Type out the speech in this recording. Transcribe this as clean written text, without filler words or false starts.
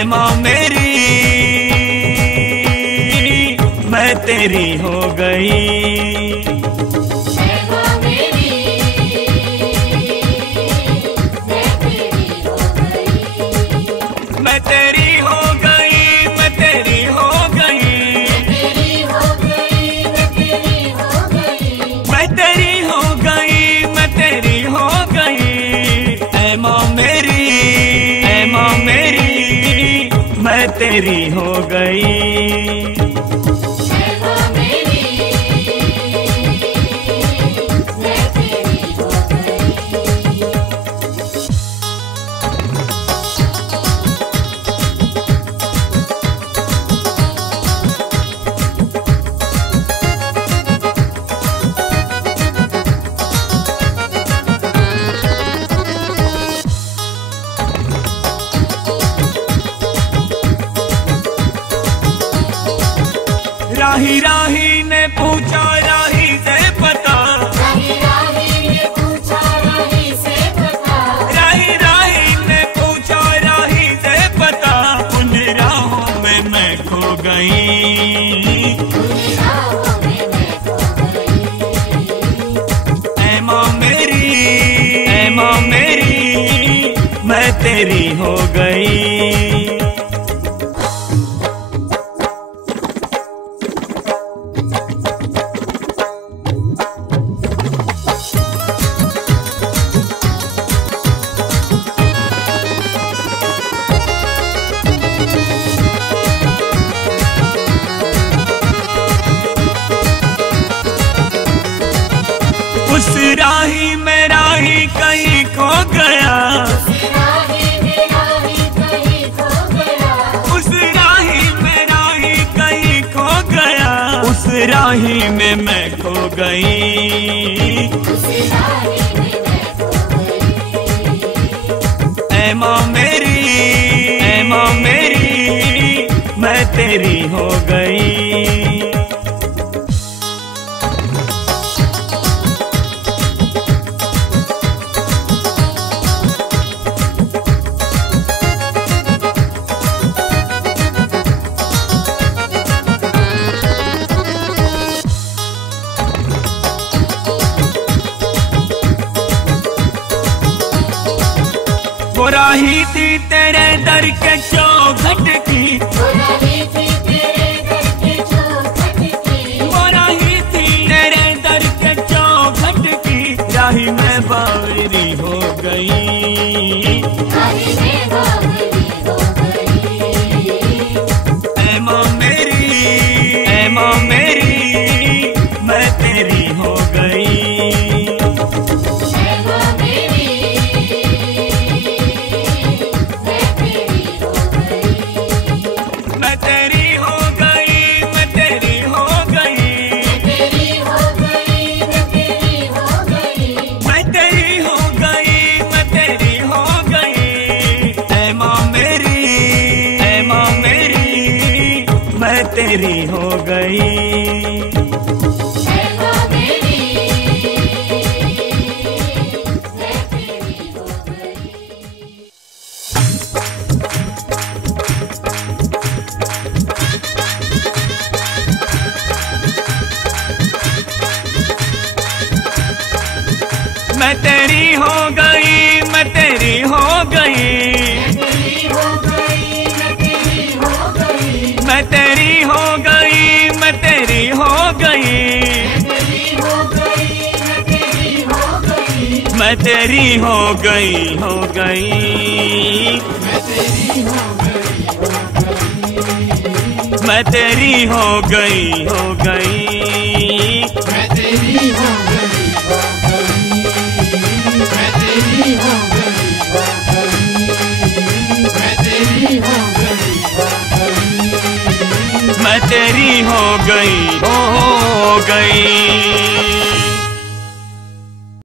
ऐ माँ मेरी मैं तेरी हो गई। मैं तेरी हो गई, मैं तेरी हो गई, मैं तेरी हो गई, मैं तेरी हो गई। ऐ माँ मेरी, ऐ माँ मेरी मैं तेरी हो गई। राही राही ने पूछा राही से पता, राही राही ने पूछा राही से पता, राही राही ने पूछा राही से पता। उन राहों में मैं खो गई, उन राहों में मैं खो गई। ऐ माँ मेरी, ऐ माँ मेरी मैं तेरी हो गई। उस राही में राही कहीं खो गया, उस राही में राही कहीं खो गया, उस राही में राही कहीं खो गया। उस राही में मैं खो गई, उस राही में मैं खो गई। ऐ माँ मेरी, ऐ माँ मेरी मैं तेरी हो गई। वो राही थी तेरे दर के चौखट की, वो राही थी तेरे दर के चौखट की, वो राही थी तेरे दर के चौखट की। राही में बावरी हो गई, राही में बावरी हो गई। ऐ माँ मेरी, ऐ माँ मेरी मैं तेरी हो गई। मैं तेरी हो गई, मैं तेरी हो गई, मैं तेरी हो गई, मैं तेरी हो गई। ऐ माँ मेरी, ऐ माँ मेरी मैं तेरी हो गई। मैं तेरी हो गई, मैं तेरी हो गई, मैं तेरी हो गई, मैं तेरी हो गई, मैं तेरी हो गई, हो गई। मैं तेरी हो गई, हो गई। मैं तेरी हो गई, मैं तेरी हो गई, मैं तेरी हो गई, मैं तेरी हो गई, हो गई।